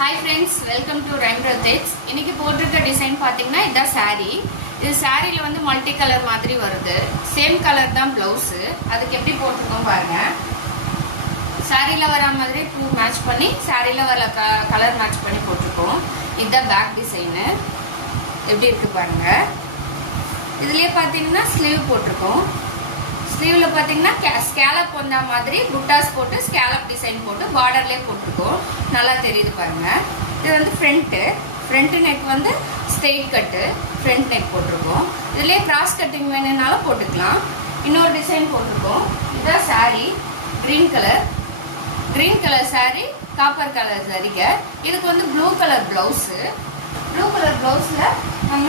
Hi friends, welcome to Rainbow Threads. இன்னைக்கு போட்டிருக்க design பாத்தீங்கன்னா இதான் saree. இது சாரில வந்து மல்டி கலர் மாதிரி வருது. சேம் கலர் தான் ப்ளவுஸ். அதுக்கு எப்படி போட்டுருக்கோம் பாருங்க. சாரில வர மாதிரி பூ மேட்ச் பண்ணி சாரில வர கலர் மேட்ச் பண்ணி போட்டுருக்கோம். இதுதான் பேக் டிசைன். எப்படி இருக்கு பாருங்க. இதுலயே பாத்தீங்கன்னா ஸ்லீவ் போட்டுருக்கோம். ஸ்லீவ்ல பாத்தீங்கன்னா ஸ்கேலப் வந்த மாதிரி புட்டாஸ் போட்டு ஸ்கேலப் டிசைன் போட்டு பார்டர்லயே போட்டுருக்கோம். நல்லா தெரியுது பாருங்க. இது வந்து ஃப்ரண்ட் நெக் வந்து ஸ்ட்ரெயிட் கட்டு ஃப்ரண்ட் நெக் போட்டிருக்கோம். இதுலயே கிராஸ் கட்டிங் வேணும்னாலும் போட்டுக்கலாம். இன்னொரு டிசைன் போட்டிருக்கோம். இதுதான் saree green colour saree copper colour சரிங்க. இதுக்கு வந்து ப்ளூ கலர் பிளவுஸ்ல நம்ம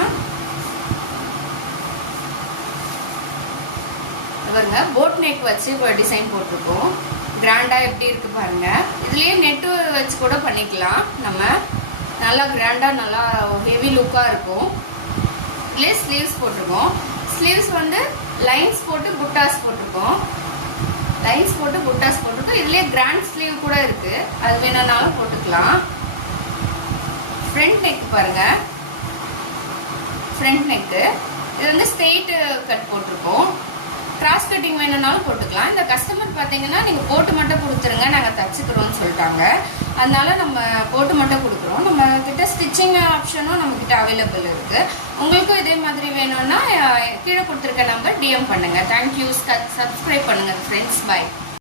பாருங்க போட் நெக் வச்சு டிசைன் போட்டிருக்கோம். கிராண்டா எப்படி இருக்கு பாருங்க. இதுலயே நெட் வச்சு கூட பண்ணிக்கலாம். நம்ம நல்லா கிராண்டா நல்லா ஹெவி லுக்கா இருக்கும். இதுலயே ஸ்லீவ்ஸ் போட்டிருக்கோம். ஸ்லீவ்ஸ் வந்து லைன்ஸ் போட்டு புட்டாஸ் போட்டிருக்கோம். இதுலயே கிராண்ட் ஸ்லீவ் கூட இருக்கு. அது வேணும்னாலும் போட்டுக்கலாம். ஃப்ரண்ட் நெக் பாருங்க. ஃப்ரண்ட் நெக் இது வந்து ஸ்ட்ரெயிட் கட் போட்டிருக்கோம். கிராஸ் கட்டிங் வேணும்னாலும் போட்டுக்கலாம். இந்த கஸ்டமர் பார்த்தீங்கன்னா நீங்கள் போட்டு மட்டும் கொடுத்துருங்க, நாங்கள் தச்சுக்கிறோம்னு சொல்லிட்டாங்க. அதனால நம்ம போட்டு மட்டும் கொடுக்குறோம். நம்ம கிட்ட ஸ்டிச்சிங் ஆப்ஷனும் நம்மக்கிட்ட அவைலபிள் இருக்குது. உங்களுக்கும் இதே மாதிரி வேணும்னா கீழே கொடுத்துருக்க நம்பர் டிஎம் பண்ணுங்கள். தேங்க்யூ. சப்ஸ்கிரைப் பண்ணுங்கள் ஃப்ரெண்ட்ஸ். பாய்.